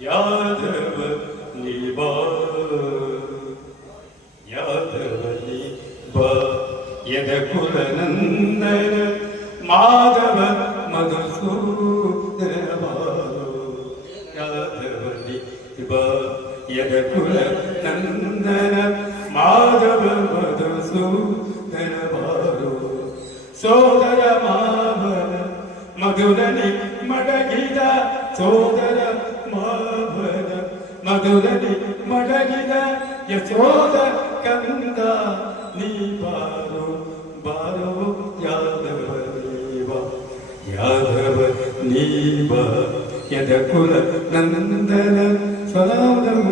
ಯಾದವ ನೀ ಬಾ ಯಾದವ ನೀ ಬಾ ಯದಕುಲ ನಂದನ ಮಾಧವ ಮಧುಸೂದನ ಬಾರೋ ಯಾದವ ನೀ ಬಾ ಯದಕುಲ ನಂದನ ಮಾಧವ ಮಧುಸೂದನ ಬಾರೋ ಸೋದರ ಮಾವನ ಮಧುರನಿ ಮಡಗಿದ ಸೋದರ ಮಾವನ ಮಧುರನಿ ಮಡಗಿದ ಯಶೋದ ಕಂದ ನೀ ಬಾರೋ ಬಾರೋ ಯಾದವ ನೀವ ಯಾದವ ನೀವ ಯದಕುಲ ನಂದನ ಸಾಧವ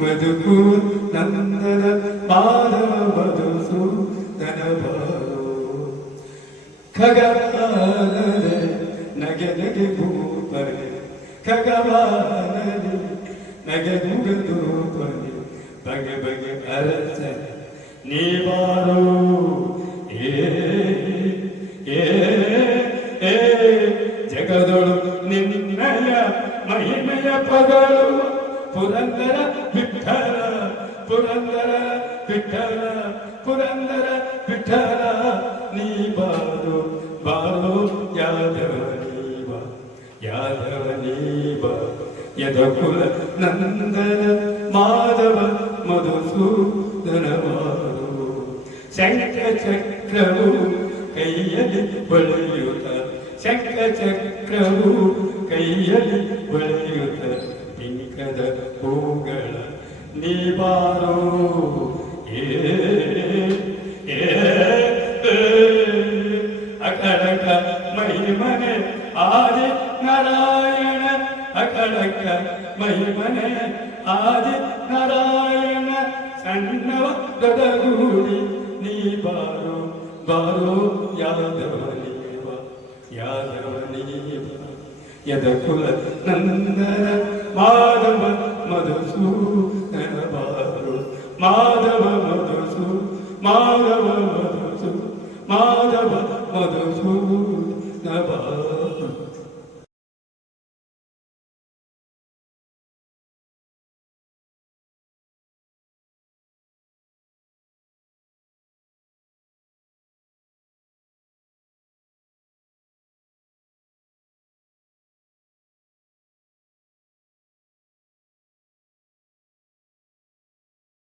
ಮಧುಕೂಲ ನಂದನ ಮಾಧವ ಮಧುಸೂದನ ಬಾರೋ ಖಗವಾನನೆ ನಗೆ ನಗೆ ಭೂಪನೆ ಖಗವಾನನೆ ನಗೆ ನಗೆ ಭೂಪನೆ ಬಗೆ ಬಗೆ ಅರಸ ನೀ ಬಾರೋ ಏ ಏ ಏ ಜಗದೊಳು ನಿನ್ನಯ ಮಹಿಮೆಯ ಪಗಳು ಪುರಂದರ ವಿಠಲ ಪುರಂದರ ವಿಠಲ ಪುರಂದರ ವಿಠಲ ನೀ ಬಾರೋ ಬಾರೋ ಯಾದವ ನೀವ ಯಾದವ ನೀವ ಯದಕುಲ ನಂದನ ಮಾಧವ ಮಧುಸೂದನ ಬಾರೋ ಶಂಖ ಚಕ್ರವು ಕೈಯಲ್ಲಿ ಬಳೆಯುತ್ತ ಶಂಖ ಚಕ್ರವು ಕೈಯಲ್ಲಿ ಬಳೆಯುತ್ತ ಪಿಂಕದ ಹೂಗಳ ನೀ ಬಾರೋ ಏ ಅಕಳಕ ಮಹಿಮನೆ ಆದಿ ನಾರಾಯಣ ಅಕಳಕ ಮಹಿಮನೆ ಆದಿ ನಾರಾಯಣ ಸಣ್ಣವ ಗದಗೂಡಿ ನೀ ಬಾರೋ ಬಾರೋ ಯಾದವ ನೀವ ಯಾದವ ನೀವ ಯದಕುಲ ನಂದನ ಮಾಧವ ಮಧುಸೂದನ ಬಾರೋ ಮಾಧವ ಮಧುಸೂ ಮಾಧವ ಮಧುಸೂ ಮಾಧವ ಮಧುಸೂದನ ಬಾರೋ